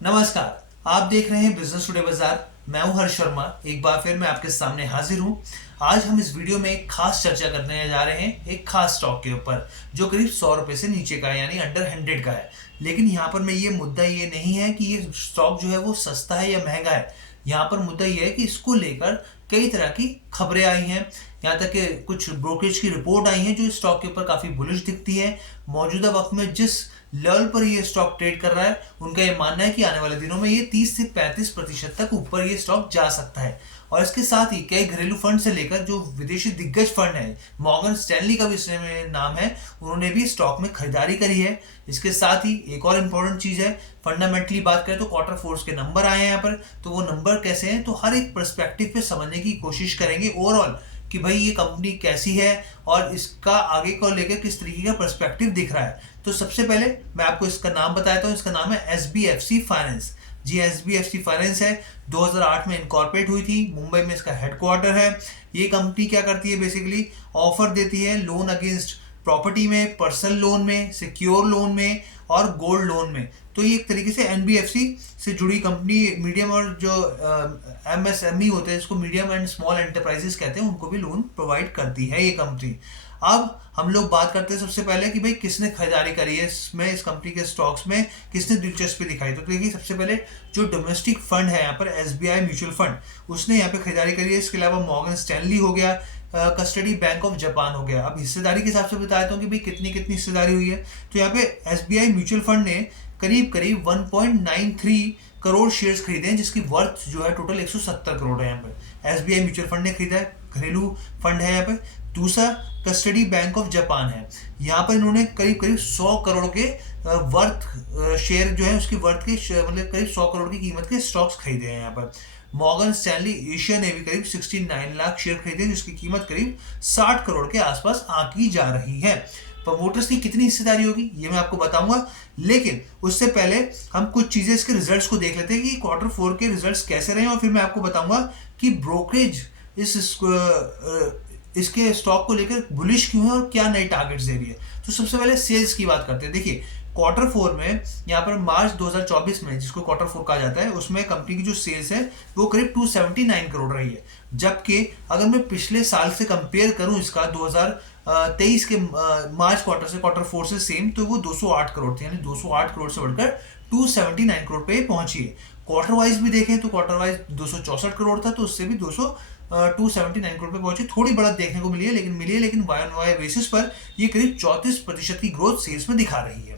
नमस्कार। आप देख रहे हैं बिजनेस टुडे बाजार। मैं हूं हर्ष शर्मा। एक बार फिर मैं आपके सामने हाजिर हूं। आज हम इस वीडियो में एक खास चर्चा करने जा रहे हैं एक खास स्टॉक के ऊपर जो करीब 100 रुपए से नीचे का है, यानी अंडर 100 का है। लेकिन यहाँ पर मैं ये मुद्दा ये नहीं है कि ये स्टॉक जो है वो सस्ता है या महंगा है। यहाँ पर मुद्दा ये है कि इसको लेकर कई तरह की खबरें आई हैं। यहाँ तक कि कुछ ब्रोकरेज की रिपोर्ट आई है जो इस स्टॉक के ऊपर काफी बुलिश दिखती है। मौजूदा वक्त में जिस लेवल पर ये स्टॉक ट्रेड कर रहा है, उनका ये मानना है कि आने वाले दिनों में ये 30 से 35% तक ऊपर ये स्टॉक जा सकता है। और इसके साथ ही कई घरेलू फंड से लेकर जो विदेशी दिग्गज फंड है, मॉर्गन स्टैनली का भी इसमें नाम है, उन्होंने भी स्टॉक में खरीदारी करी है। इसके साथ ही एक और इम्पोर्टेंट चीज है, फंडामेंटली बात करें तो क्वार्टर फोर्स के नंबर आए हैं यहाँ पर। तो वो नंबर कैसे हैं, तो हर एक पर्सपेक्टिव पे समझने की कोशिश करेंगे ओवरऑल कि भाई ये कंपनी कैसी है और इसका आगे को लेकर किस तरीके का पर्सपेक्टिव दिख रहा है। तो सबसे पहले मैं आपको इसका नाम बताता हूँ। इसका नाम है SBFC फाइनेंस। जी, SBFC फाइनेंस है, 2008 में इनकॉर्पोरेट हुई थी, मुंबई में इसका हेडक्वार्टर है। ये कंपनी क्या करती है, बेसिकली ऑफर देती है लोन अगेंस्ट प्रॉपर्टी में, पर्सनल लोन में, सिक्योर लोन में और गोल्ड लोन में। तो ये एक तरीके से NBFC से जुड़ी कंपनी, मीडियम और जो MSME होते हैं, इसको मीडियम एंड स्मॉल एंटरप्राइजेस कहते हैं, उनको भी लोन प्रोवाइड करती है ये कंपनी। अब हम लोग बात करते हैं सबसे पहले कि भाई किसने खरीदारी करी है इसमें, इस कंपनी के स्टॉक्स में किसने दिलचस्पी दिखाई। तो देखिए सबसे पहले जो डोमेस्टिक फंड है यहाँ पर, SBI म्यूचुअल फंड, उसने यहाँ पे खरीदारी करी है। इसके अलावा मॉर्गन स्टैनली हो गया, कस्टडी बैंक ऑफ जापान हो गया। अब हिस्सेदारी के हिसाब से बताता हूँ कि भाई कितनी कितनी हिस्सेदारी हुई है। तो यहाँ पे SBI म्यूचुअल फंड ने करीब करीब 1.93 करोड़ शेयर्स खरीदे हैं, जिसकी वर्थ जो है टोटल 170 करोड़ है। यहाँ पे SBI म्यूचुअल फंड ने खरीदा है, घरेलू फंड है यहाँ पे। दूसरा कस्टडी बैंक ऑफ जापान है, यहाँ पर इन्होंने करीब करीब 100 करोड़ के वर्थ शेयर जो है उसकी वर्थ के मतलब करीब 100 करोड़ की कीमत के स्टॉक्स खरीदे हैं यहाँ पर। मॉर्गन स्टैनली एशिया ने भी करीब 69 लाख शेयर खरीदे जिसकी कीमत करीब 60 करोड़ के आसपास आंकी जा रही है। प्रमोटर्स की कितनी हिस्सेदारी होगी ये मैं आपको बताऊंगा, लेकिन उससे पहले हम कुछ चीजें इसके रिजल्ट्स को देख लेते हैं कि क्वार्टर 4 के रिजल्ट्स कैसे रहे, और फिर मैं आपको बताऊंगा कि ब्रोकरेज इसके स्टॉक को लेकर बुलिश क्यों है और क्या नए टारगेट्स दे रही है। तो सबसे पहले सेल्स की बात करते हैं। देखिए क्वार्टर 4 में यहाँ पर मार्च 2024 में, जिसको क्वार्टर 4 कहा जाता है, उसमें कंपनी की जो सेल्स है वो करीब 279 करोड़ रही है। जबकि अगर मैं पिछले साल से कंपेयर करूं इसका 2023 के मार्च क्वार्टर से, क्वार्टर 4 से सेम, तो वो 208 करोड़ थे, यानी 208 करोड़ से बढ़कर 279 करोड़ पे पहुंची है। क्वार्टर वाइज भी देखें तो क्वार्टर वाइज 264 करोड़ था, तो उससे भी 279 करोड़ पे पहुंची। थोड़ी बढ़त देखने को मिली है, लेकिन वाई ऑन वाई बेसिस पर ये करीब 34% की ग्रोथ सेल्स में दिखा रही है।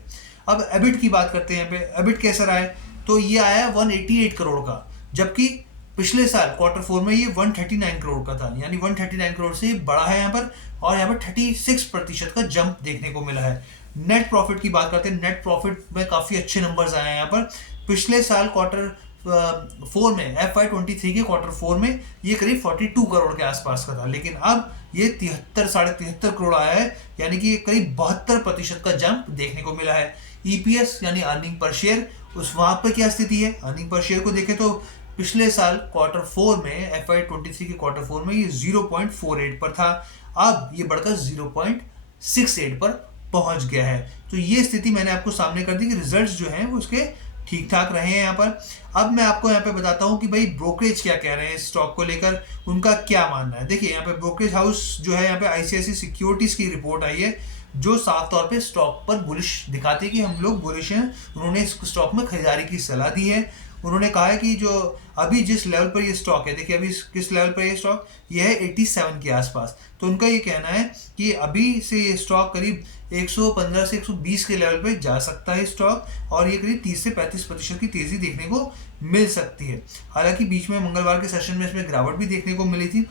अब एबिट की बात करते हैं। यहाँ पे एबिट कैसा रहा है, तो ये आया 188 करोड़ का, जबकि पिछले साल क्वार्टर 4 में ये 139 करोड़ का था, यानी 139 करोड़ से बढ़ा है यहाँ पर, और यहाँ पर 36% का जंप देखने को मिला है। नेट प्रॉफिट की बात करते हैं। नेट प्रॉफिट में काफी अच्छे नंबर्स आए हैं यहाँ पर। पिछले साल क्वार्टर 4 में, FY23 के क्वार्टर 4 में ये करीब 42 करोड़ के आसपास का था, लेकिन अब ये 73 73 करोड़ आया है, यानी कि करीब 72% का जंप देखने को मिला है। EPS यानी अर्निंग पर शेयर, उस वहां पर क्या स्थिति है, अर्निंग पर शेयर को देखें तो पिछले साल क्वार्टर 4 में, FY23 के क्वार्टर 4 में ये 0.48 पर था, अब ये बढ़कर 0.68 पर पहुंच गया है। तो ये स्थिति मैंने आपको सामने कर दी कि रिजल्ट्स जो हैं वो उसके ठीक ठाक रहे हैं यहाँ पर। अब मैं आपको यहाँ पे बताता हूँ कि भाई ब्रोकरेज क्या कह रहे हैं इस स्टॉक को लेकर, उनका क्या मानना है। देखिए यहाँ पे ब्रोकरेज हाउस जो है, यहाँ पे ICICI सिक्योरिटीज की रिपोर्ट आई है जो साफ तौर पे स्टॉक पर बुलिश दिखाती है कि हम लोग बुलिश हैं। उन्होंने इस स्टॉक में खरीदारी की सलाह दी है। उन्होंने कहा है कि जो अभी जिस लेवल पर ये स्टॉक है, देखिए अभी किस लेवल पर ये स्टॉक, ये है 87 के आसपास। तो उनका ये कहना है कि अभी से ये स्टॉक करीब 115 से 120 के लेवल पे जा सकता है स्टॉक, और ये करीब 30 से 35% की तेजी देखने को मिल सकती है। हालांकि बीच में मंगलवार के सेशन में इसमें गिरावट भी देखने को मिली थी,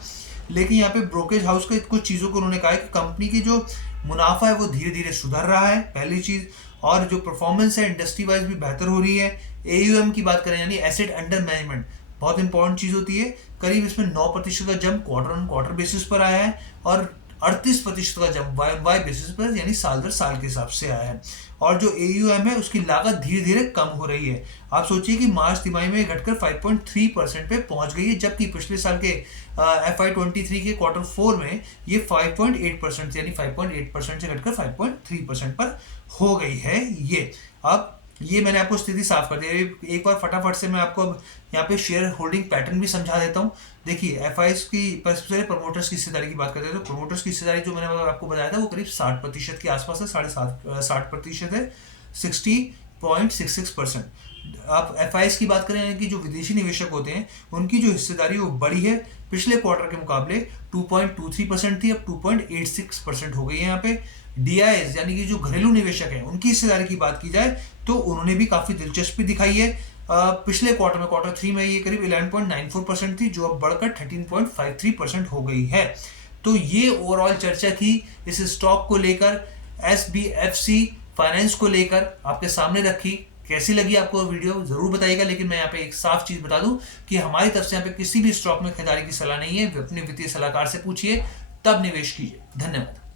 लेकिन यहाँ पे ब्रोकरेज हाउस के कुछ चीज़ों को उन्होंने कहा है कि कंपनी की जो मुनाफा है वो धीरे धीरे सुधर रहा है, पहली चीज़, और जो परफॉर्मेंस है इंडस्ट्री वाइज भी बेहतर हो रही है। AUM की बात करें, यानी एसेट अंडर मैनेजमेंट, बहुत इंपॉर्टेंट चीज़ होती है, करीब इसमें 9% का jump quarter on quarter basis पर आया है, और 38% का jump Y on Y basis पर, यानी साल दर साल के हिसाब से आया है। और जो AUM है उसकी लागत धीरे धीरे कम हो रही है। आप सोचिए कि मार्च तिमाही में घटकर 5.3% पे पहुंच गई है, जबकि पिछले साल के FY23 के क्वार्टर 4 में ये 5.8%, यानी 5.8% से घटकर 5.3% पर हो गई है ये। अब ये मैंने आपको स्थिति साफ कर दी है। एक बार फटाफट से मैं आपको अब यहाँ पे शेयर होल्डिंग पैटर्न भी समझा देता हूँ। देखिए एफआईएस की सबसे पहले प्रमोटर्स की हिस्सेदारी की बात करते हैं, तो प्रमोटर्स की हिस्सेदारी जो मैंने आपको बताया था वो करीब 60% के आसपास है, 60% है, 60.66%। आप एफआईएस की बात करें कि जो विदेशी निवेशक होते हैं उनकी जो हिस्सेदारी वो बढ़ी है, पिछले क्वार्टर के मुकाबले 2.23% थी, अब 2.86% हो गई है। यहाँ पे डीआईएस यानी कि जो घरेलू निवेशक हैं उनकी हिस्सेदारी की बात की जाए तो उन्होंने भी काफी दिलचस्पी दिखाई है। पिछले क्वार्टर में, क्वार्टर 3 में ये करीब 11.94% थी, जो अब बढ़कर 13.53% हो गई है। तो ये ओवरऑल चर्चा की इस स्टॉक को लेकर, एसबीएफसी फाइनेंस को लेकर आपके सामने रखी। कैसी लगी आपको वीडियो जरूर बताइएगा, लेकिन मैं यहाँ पे एक साफ चीज बता दूं कि हमारी तरफ से यहाँ पे किसी भी स्टॉक में खरीदारी की सलाह नहीं है। अपने वित्तीय सलाहकार से पूछिए, तब निवेश कीजिए। धन्यवाद।